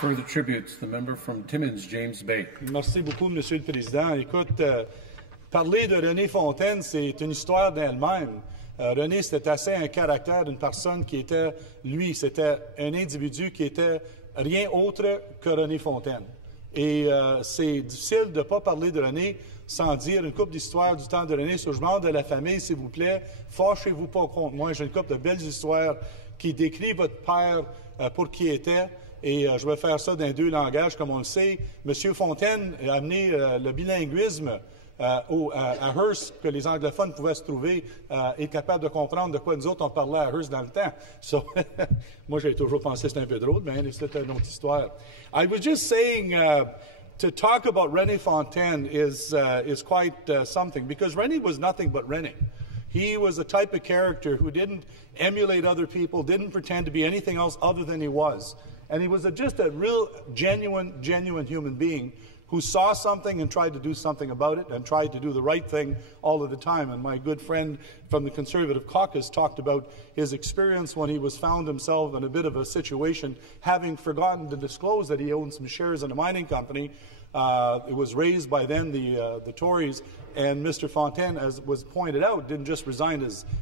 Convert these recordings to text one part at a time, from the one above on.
Further tributes, the member from Timmins, James Bay. Merci beaucoup, Monsieur le Président. Écoute, parler de René Fontaine, c'est une histoire d'elle-même. René, c'était assez un caractère d'une personne qui était, lui, c'était un individu qui était rien autre que René Fontaine. Et c'est difficile de ne pas parler de René sans dire une couple d'histoires du temps de René. Je demande de la famille, s'il vous plaît, fâchez-vous pas contre moi. J'ai une couple de belles histoires qui décrivent votre père pour qui il était. Et je vais faire ça dans deux langages, comme on le sait. M. Fontaine a amené le bilinguisme à Hearst, que les anglophones pouvaient se trouver et capables de comprendre de quoi nous autres on parlait à Hearst dans le temps. So, moi, j'ai toujours pensé que c'était un peu drôle, mais c'était une autre histoire. I was just saying, to talk about René Fontaine is quite something, because René was nothing but René. He was a type of character who didn't emulate other people, didn't pretend to be anything else other than he was. And he was just a real, genuine human being who saw something and tried to do something about it and tried to do the right thing all of the time. And my good friend from the Conservative Caucus talked about his experience when he was found himself in a bit of a situation, having forgotten to disclose that he owned some shares in a mining company. It was raised by then the Tories, and Mr. Fontaine, as was pointed out, didn't just resign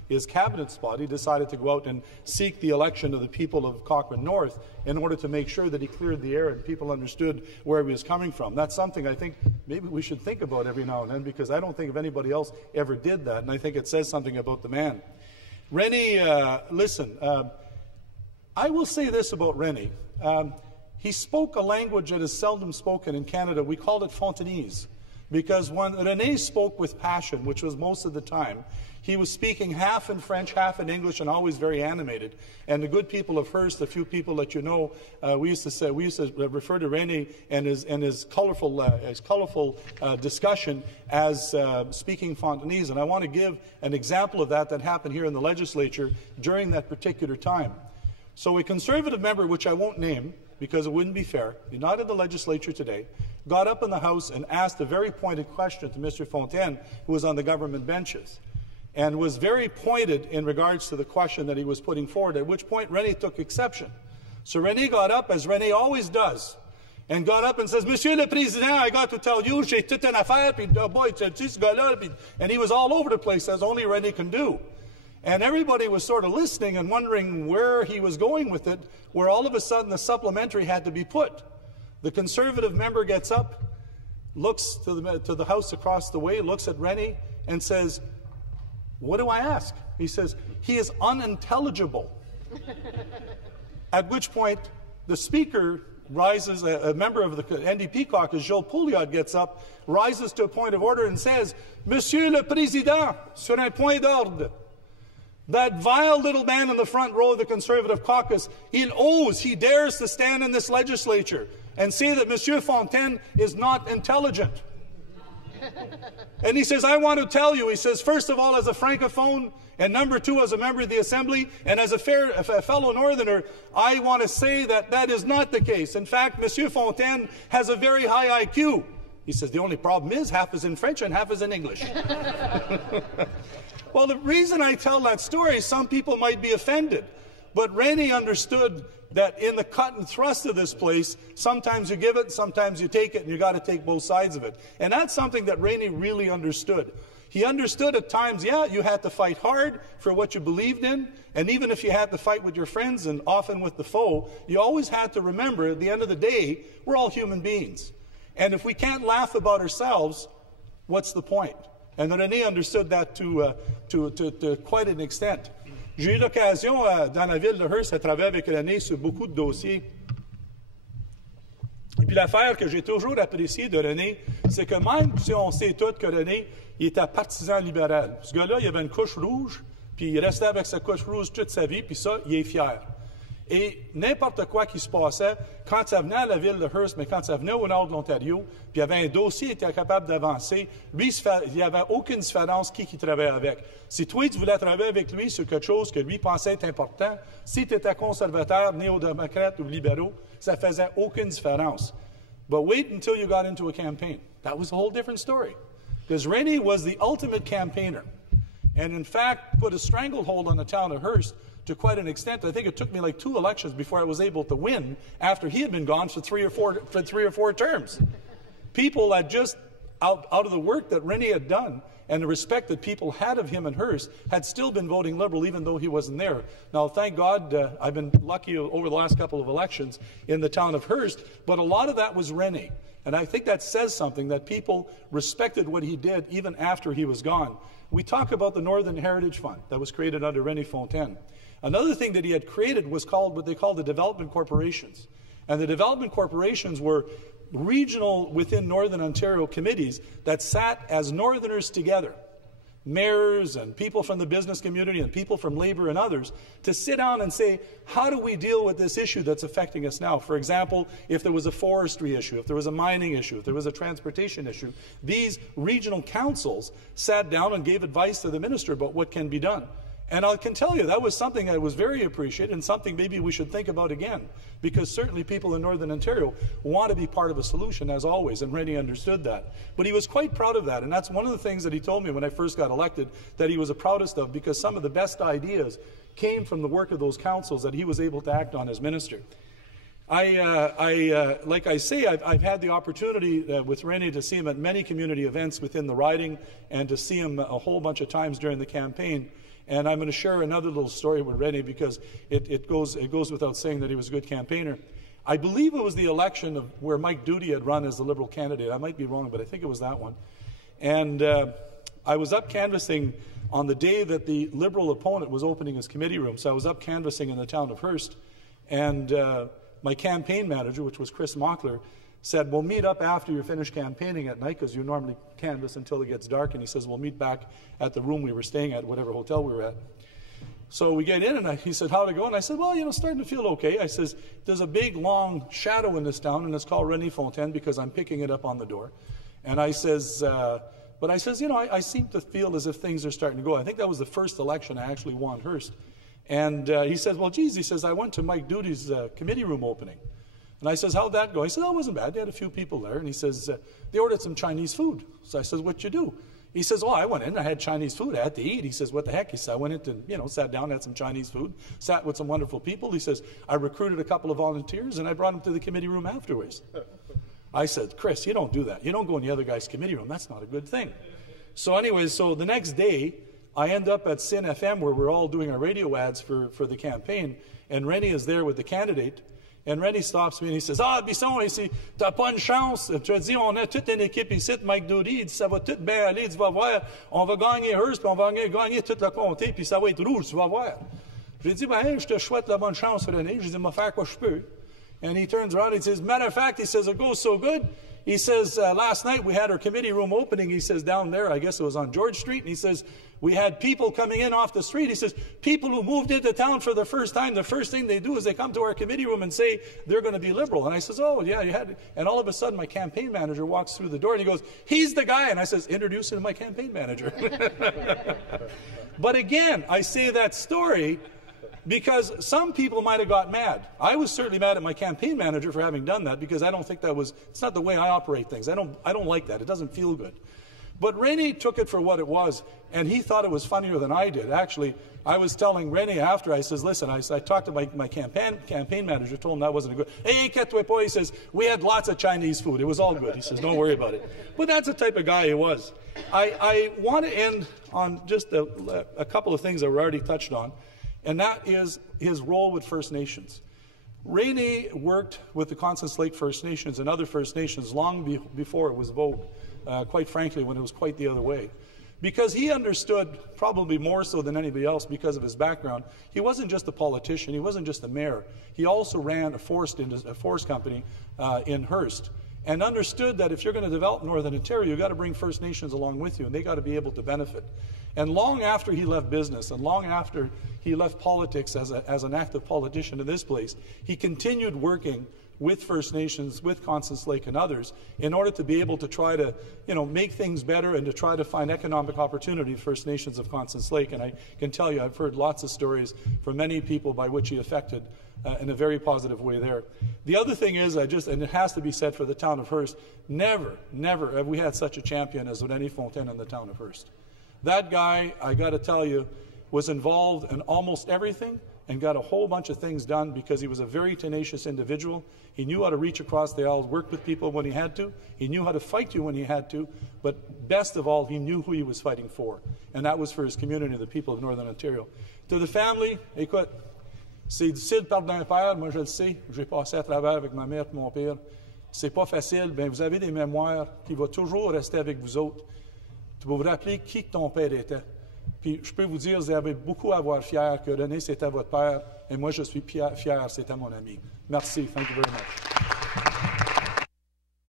his cabinet spot. He decided to go out and seek the election of the people of Cochrane North in order to make sure that he cleared the air and people understood where he was coming from. That's something I think maybe we should think about every now and then, because I don't think if anybody else ever did that, and I think it says something about the man. René, listen, I will say this about René. He spoke a language that is seldom spoken in Canada. We called it Fontanese, because when René spoke with passion, which was most of the time, he was speaking half in French, half in English, and always very animated. And the good people of Hearst, the few people that you know, we used to refer to René and his colorful discussion as speaking Fontanese. And I want to give an example of that happened here in the legislature during that particular time. So a Conservative member, which I won't name, because it wouldn't be fair, he's not in the legislature today, got up in the House and asked a very pointed question to Mr. Fontaine, who was on the government benches, and was very pointed in regards to the question that he was putting forward, at which point René took exception. So René got up, as René always does, and got up and says, Monsieur le Président, I got to tell you, j'ai toute une affaire, puis oh boy, tu ce gars-là, and he was all over the place, as only René can do. And everybody was sort of listening and wondering where he was going with it, where all of a sudden the supplementary had to be put. The Conservative member gets up, looks to the House across the way, looks at René, and says, what do I ask? He says, he is unintelligible. At which point the Speaker rises, a member of the NDP caucus, Joel Pouliot, gets up, rises to a point of order and says, Monsieur le Président, sur un point d'ordre. That vile little man in the front row of the Conservative caucus, he dares to stand in this legislature and say that Monsieur Fontaine is not intelligent. And he says, I want to tell you, he says, first of all, as a Francophone, and number two, as a member of the Assembly, and as a fellow Northerner, I want to say that that is not the case. In fact, Monsieur Fontaine has a very high IQ. He says, the only problem is half is in French and half is in English. Well, the reason I tell that story, some people might be offended, but René understood that in the cut and thrust of this place, sometimes you give it, sometimes you take it, and you got to take both sides of it. And that's something that René really understood. He understood at times, yeah, you had to fight hard for what you believed in, and even if you had to fight with your friends and often with the foe, you always had to remember, at the end of the day, we're all human beings. And if we can't laugh about ourselves, what's the point? And René understood that to quite an extent. J'ai eu l'occasion dans la ville de Hearst à travailler avec René sur beaucoup de dossiers. Et puis l'affaire que j'ai toujours appréciée de René, c'est que même si on sait tous que René il était partisan libéral, ce gars-là, il avait une couche rouge, puis il restait avec sa couche rouge toute sa vie, puis ça, il est fier. Et n'importe quoi qui se passait, quand ça venait à la ville de Hearst, mais quand ça venait au nord de l'Ontario, puis il y avait un dossier qui était capable d'avancer, lui, il n'y avait aucune différence qui travaillait avec. Si toi, tu voulais travailler avec lui sur quelque chose que lui pensait être important, si tu étais conservateur, néo-démocrate ou libéraux, ça faisait aucune différence. But wait until you got into a campaign. That was a whole different story. Because René was the ultimate campaigner. And in fact, put a stranglehold on the town of Hearst to quite an extent. I think it took me like 2 elections before I was able to win after he had been gone for three or four terms. People that just out of the work that Rene had done and the respect that people had of him and Hearst had still been voting Liberal even though he wasn't there. Now, thank God, I've been lucky over the last couple of elections in the town of Hearst, but a lot of that was Rene. And I think that says something, that people respected what he did even after he was gone. We talk about the Northern Heritage Fund that was created under Rene Fontaine. Another thing that he had created was what they called the development corporations. And the development corporations were regional within Northern Ontario committees that sat as Northerners together, mayors and people from the business community and people from Labour and others, to sit down and say, how do we deal with this issue that's affecting us now? For example, if there was a forestry issue, if there was a mining issue, if there was a transportation issue, these regional councils sat down and gave advice to the minister about what can be done. And I can tell you, that was something that was very appreciated and something maybe we should think about again, because certainly people in Northern Ontario want to be part of a solution, as always, and Rene understood that. But he was quite proud of that, and that's one of the things that he told me when I first got elected that he was the proudest of, because some of the best ideas came from the work of those councils that he was able to act on as minister. Like I say, I've had the opportunity with Rene to see him at many community events within the riding and to see him a whole bunch of times during the campaign. And I'm going to share another little story with Rene because it goes without saying that he was a good campaigner. I believe it was the election of where Mike Doody had run as the Liberal candidate. I might be wrong, but I think it was that one. And I was up canvassing on the day that the Liberal opponent was opening his committee room. So I was up canvassing in the town of Hearst. And my campaign manager, which was Chris Mockler, said, we'll meet up after you're finished campaigning at night, because you normally canvass until it gets dark. And he says, we'll meet back at the room we were staying at, whatever hotel we were at. So we get in, and he said, how'd it go? And I said, well, starting to feel okay. I says, there's a big, long shadow in this town, and it's called Rene Fontaine because I'm picking it up on the door. And I says, but I says, I seem to feel as if things are starting to go. I think that was the first election I actually won Hearst. And he says, well, geez, he says, I went to Mike Doody's committee room opening. And I says, how'd that go? He said, oh, it wasn't bad. They had a few people there. And he says, they ordered some Chinese food. So I says, what'd you do? He says, oh, I went in. I had Chinese food. I had to eat. He says, what the heck? He said, I went in and, sat down, had some Chinese food, sat with some wonderful people. He says, I recruited a couple of volunteers, and I brought them to the committee room afterwards. I said, Chris, you don't do that. You don't go in the other guy's committee room. That's not a good thing. So anyways, so the next day, I end up at Sin FM, where we're all doing our radio ads for the campaign, and Rene is there with the candidate. And Rene stops me and he says, ah, Bisson, ici, t'as pas une chance. Tu as dit, on a toute une équipe ici, Mike Doody, il dit, ça va tout bien aller, tu vas voir, on va gagner Hearst, puis on va gagner tout le comté, puis ça va être rouge, tu vas voir. J'ai dit, ben, je te souhaite la bonne chance, René. J'ai dit, m'a faire quoi je peux. And he turns around and he says, matter of fact, he says, it goes so good. He says, last night we had our committee room opening, he says, down there, I guess it was on George Street, and he says, we had people coming in off the street. He says, people who moved into town for the first time, the first thing they do is they come to our committee room and say they're going to be Liberal. And I says, oh, yeah, you had it. And all of a sudden, my campaign manager walks through the door and he goes, he's the guy. And I says, introduce him to my campaign manager. But again, I say that story because some people might have got mad. I was certainly mad at my campaign manager for having done that because I don't think it's not the way I operate things. I don't like that. It doesn't feel good. But Rene took it for what it was, and he thought it was funnier than I did. Actually, I was telling Rene after, I says, listen, I talked to my campaign manager, told him that wasn't a good. Hey, Ketwepo, he says, we had lots of Chinese food. It was all good. He says, don't worry about it. But that's the type of guy he was. I want to end on just a couple of things that were already touched on, and that is his role with First Nations. Rene worked with the Constance Lake First Nations and other First Nations long before it was vogue. Quite frankly, when it was quite the other way. Because he understood, probably more so than anybody else because of his background, he wasn't just a politician, he wasn't just a mayor. He also ran a forest company in Hearst, and understood that if you're going to develop Northern Ontario, you've got to bring First Nations along with you, and they got to be able to benefit. And long after he left business, and long after he left politics as an active politician in this place, he continued working with First Nations, with Constance Lake and others, in order to be able to try to, make things better and to try to find economic opportunity for First Nations of Constance Lake. And I can tell you, I've heard lots of stories from many people by which he affected in a very positive way there. The other thing is, and it has to be said for the town of Hearst, never have we had such a champion as Rene Fontaine in the town of Hearst. That guy, I got to tell you, was involved in almost everything and got a whole bunch of things done because he was a very tenacious individual. He knew how to reach across the aisle, work with people when he had to. He knew how to fight you when he had to. But best of all, he knew who he was fighting for. And that was for his community, the people of Northern Ontario. To the family, écoute, c'est difficile de perdre un père, moi je le sais. J'ai passé à travers avec ma mère et mon père. C'est pas facile. Bien, vous avez des mémoires qui vont toujours rester avec vous autres. Tu vas vous rappeler qui ton père était. Puis je peux vous dire, vous avez beaucoup à avoir fier que René, c'était votre père, et moi, je suis fier, c'était mon ami. Merci. Thank you very much.